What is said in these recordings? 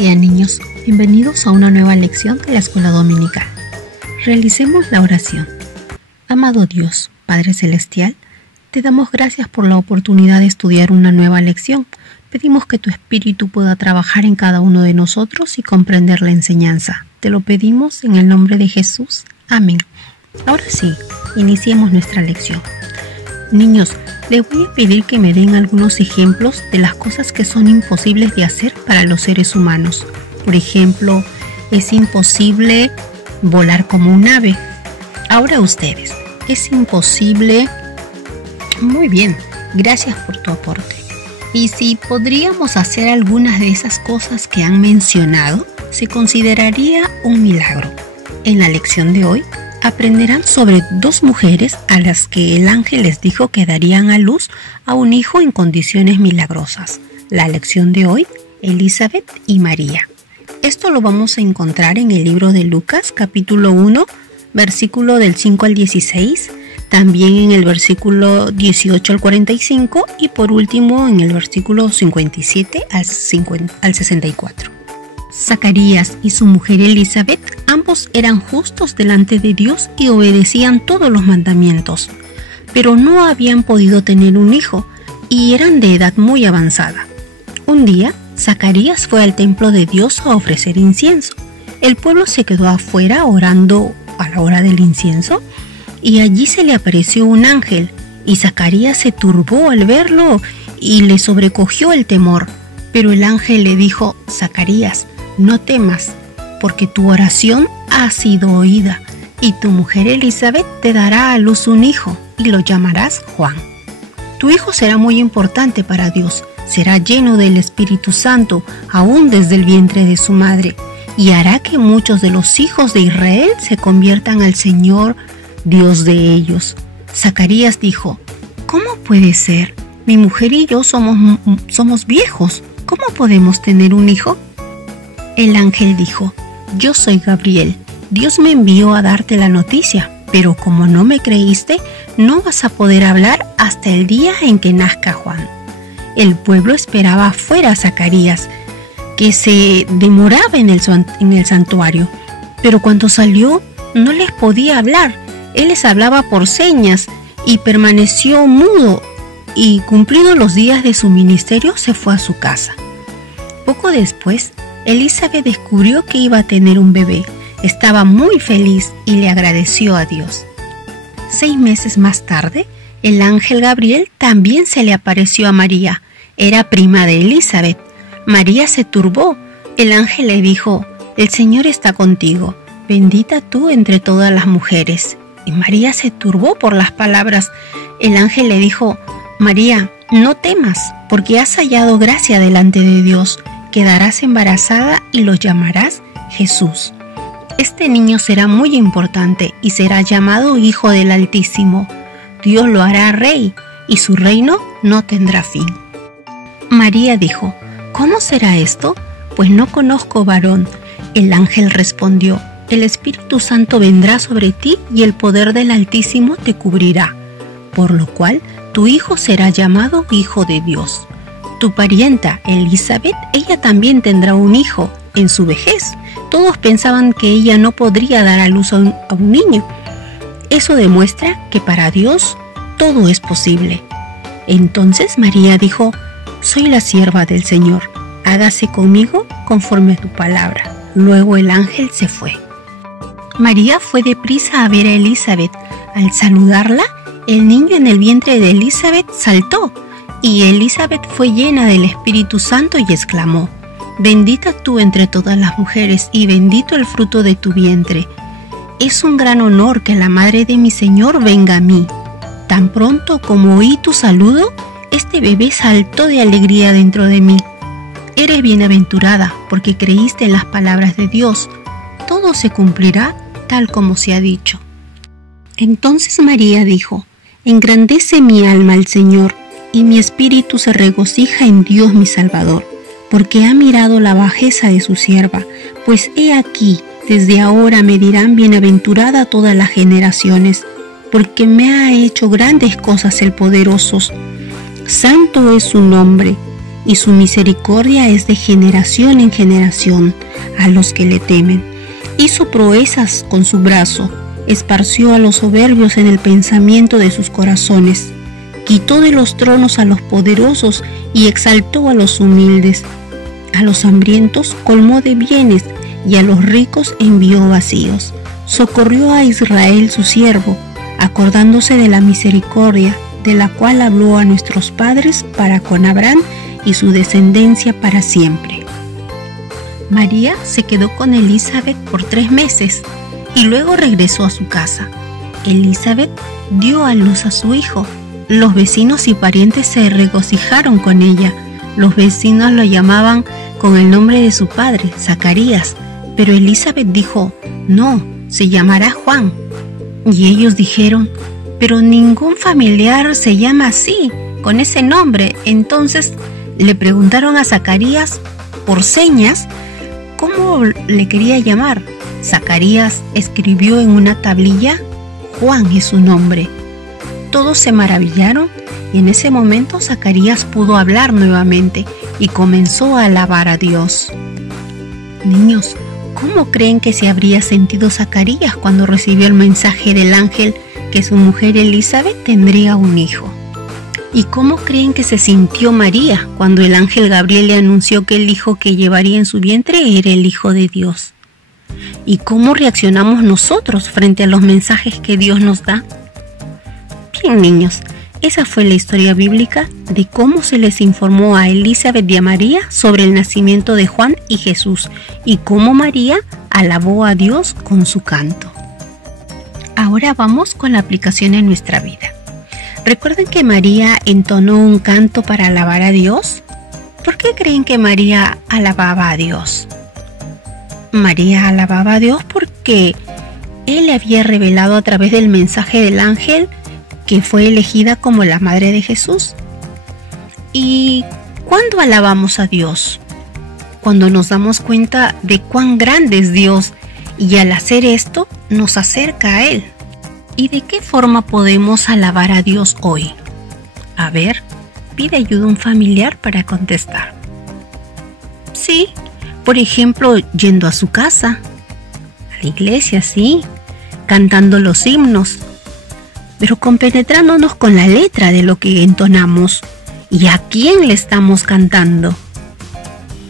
día, niños. Bienvenidos a una nueva lección de la Escuela Dominical. Realicemos la oración. Amado Dios, Padre Celestial, te damos gracias por la oportunidad de estudiar una nueva lección. Pedimos que tu Espíritu pueda trabajar en cada uno de nosotros y comprender la enseñanza. Te lo pedimos en el nombre de Jesús. Amén. Ahora sí, iniciemos nuestra lección. Niños, les voy a pedir que me den algunos ejemplos de las cosas que son imposibles de hacer para los seres humanos. Por ejemplo, es imposible volar como un ave. Ahora ustedes, es imposible... Muy bien, gracias por tu aporte. Y si podríamos hacer algunas de esas cosas que han mencionado, se consideraría un milagro. En la lección de hoy, aprenderán sobre dos mujeres a las que el ángel les dijo que darían a luz a un hijo en condiciones milagrosas. La lección de hoy, Elizabeth y María. Esto lo vamos a encontrar en el libro de Lucas, capítulo 1, versículo del 5 al 16, también en el versículo 18 al 45 y por último en el versículo 57 al 64. Zacarías y su mujer Elizabeth, ambos eran justos delante de Dios y obedecían todos los mandamientos, pero no habían podido tener un hijo y eran de edad muy avanzada. Un día, Zacarías fue al templo de Dios a ofrecer incienso. El pueblo se quedó afuera orando a la hora del incienso y allí se le apareció un ángel y Zacarías se turbó al verlo y le sobrecogió el temor. Pero el ángel le dijo: Zacarías, no temas, porque tu oración ha sido oída, y tu mujer Elizabeth te dará a luz un hijo, y lo llamarás Juan. Tu hijo será muy importante para Dios, será lleno del Espíritu Santo, aún desde el vientre de su madre, y hará que muchos de los hijos de Israel se conviertan al Señor, Dios de ellos. Zacarías dijo: ¿Cómo puede ser? Mi mujer y yo somos viejos, ¿cómo podemos tener un hijo? El ángel dijo: Yo soy Gabriel, Dios me envió a darte la noticia, pero como no me creíste, no vas a poder hablar hasta el día en que nazca Juan. El pueblo esperaba afuera a Zacarías, que se demoraba en el santuario, pero cuando salió no les podía hablar. Él les hablaba por señas y permaneció mudo, y cumplidos los días de su ministerio se fue a su casa. Poco después, Elizabeth descubrió que iba a tener un bebé. Estaba muy feliz y le agradeció a Dios. 6 meses más tarde, el ángel Gabriel también se le apareció a María. Era prima de Elizabeth. María se turbó. El ángel le dijo: El Señor está contigo, bendita tú entre todas las mujeres. Y María se turbó por las palabras. El ángel le dijo: María, no temas, porque has hallado gracia delante de Dios. Quedarás embarazada y lo llamarás Jesús. Este niño será muy importante y será llamado Hijo del Altísimo. Dios lo hará rey y su reino no tendrá fin. María dijo: ¿Cómo será esto? Pues no conozco varón. El ángel respondió: El Espíritu Santo vendrá sobre ti y el poder del Altísimo te cubrirá, por lo cual tu hijo será llamado Hijo de Dios. Tu parienta Elizabeth, ella también tendrá un hijo en su vejez. Todos pensaban que ella no podría dar a luz a un niño. Eso demuestra que para Dios todo es posible. Entonces María dijo: Soy la sierva del Señor, hágase conmigo conforme a tu palabra. Luego el ángel se fue. María fue deprisa a ver a Elizabeth. Al saludarla, el niño en el vientre de Elizabeth saltó. Y Elizabeth fue llena del Espíritu Santo y exclamó: Bendita tú entre todas las mujeres y bendito el fruto de tu vientre. Es un gran honor que la madre de mi Señor venga a mí. Tan pronto como oí tu saludo, este bebé saltó de alegría dentro de mí. Eres bienaventurada porque creíste en las palabras de Dios. Todo se cumplirá tal como se ha dicho. Entonces María dijo: Engrandece mi alma al Señor, y mi espíritu se regocija en Dios mi Salvador, porque ha mirado la bajeza de su sierva, pues he aquí, desde ahora me dirán bienaventurada todas las generaciones, porque me ha hecho grandes cosas el Poderoso. Santo es su nombre. y su misericordia es de generación en generación a los que le temen. Hizo proezas con su brazo, esparció a los soberbios en el pensamiento de sus corazones. Quitó de los tronos a los poderosos y exaltó a los humildes. A los hambrientos colmó de bienes y a los ricos envió vacíos. Socorrió a Israel su siervo, acordándose de la misericordia de la cual habló a nuestros padres para con Abraham y su descendencia para siempre. María se quedó con Elizabeth por 3 meses y luego regresó a su casa. Elizabeth dio a luz a su hijo. Los vecinos y parientes se regocijaron con ella. Los vecinos lo llamaban con el nombre de su padre, Zacarías, pero Elizabeth dijo: no, se llamará Juan. Y ellos dijeron: pero ningún familiar se llama así, con ese nombre. Entonces le preguntaron a Zacarías por señas cómo le quería llamar. Zacarías escribió en una tablilla: Juan es su nombre. Todos se maravillaron y en ese momento Zacarías pudo hablar nuevamente y comenzó a alabar a Dios. Niños, ¿cómo creen que se habría sentido Zacarías cuando recibió el mensaje del ángel que su mujer Elizabeth tendría un hijo? ¿Y cómo creen que se sintió María cuando el ángel Gabriel le anunció que el hijo que llevaría en su vientre era el Hijo de Dios? ¿Y cómo reaccionamos nosotros frente a los mensajes que Dios nos da? Bien, niños, esa fue la historia bíblica de cómo se les informó a Elizabeth y a María sobre el nacimiento de Juan y Jesús y cómo María alabó a Dios con su canto. Ahora vamos con la aplicación en nuestra vida. ¿Recuerdan que María entonó un canto para alabar a Dios? ¿Por qué creen que María alababa a Dios? María alababa a Dios porque Él le había revelado a través del mensaje del ángel que fue elegida como la madre de Jesús. ¿Y cuándo alabamos a Dios? Cuando nos damos cuenta de cuán grande es Dios y al hacer esto nos acerca a Él. ¿Y de qué forma podemos alabar a Dios hoy? A ver, pide ayuda a un familiar para contestar. Sí, por ejemplo, yendo a su casa, a la iglesia, sí, cantando los himnos, pero compenetrándonos con la letra de lo que entonamos y a quién le estamos cantando.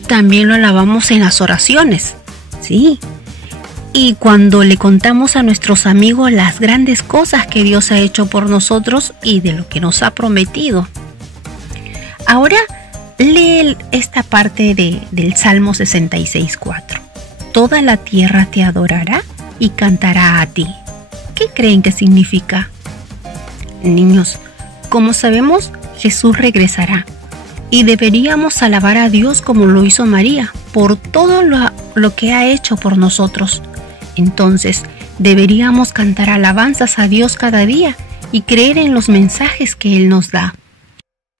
También lo alabamos en las oraciones, sí. Y cuando le contamos a nuestros amigos las grandes cosas que Dios ha hecho por nosotros y de lo que nos ha prometido. Ahora lee esta parte del Salmo 66:4. Toda la tierra te adorará y cantará a ti. ¿Qué creen que significa? Niños, como sabemos, Jesús regresará y deberíamos alabar a Dios como lo hizo María por todo lo que ha hecho por nosotros. Entonces, deberíamos cantar alabanzas a Dios cada día y creer en los mensajes que Él nos da.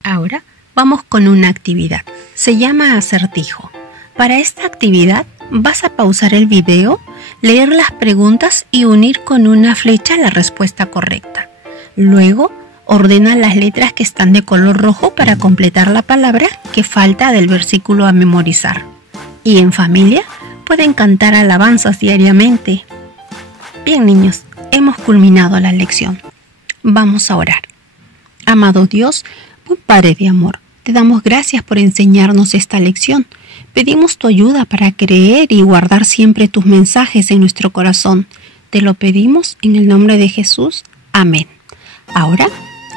Ahora vamos con una actividad. Se llama acertijo. Para esta actividad vas a pausar el video, leer las preguntas y unir con una flecha la respuesta correcta. Luego, ordena las letras que están de color rojo para completar la palabra que falta del versículo a memorizar. Y en familia pueden cantar alabanzas diariamente. Bien, niños, hemos culminado la lección. Vamos a orar. Amado Dios, buen Padre de amor, te damos gracias por enseñarnos esta lección. Pedimos tu ayuda para creer y guardar siempre tus mensajes en nuestro corazón. Te lo pedimos en el nombre de Jesús. Amén. Ahora,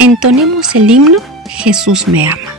entonemos el himno Jesús me ama.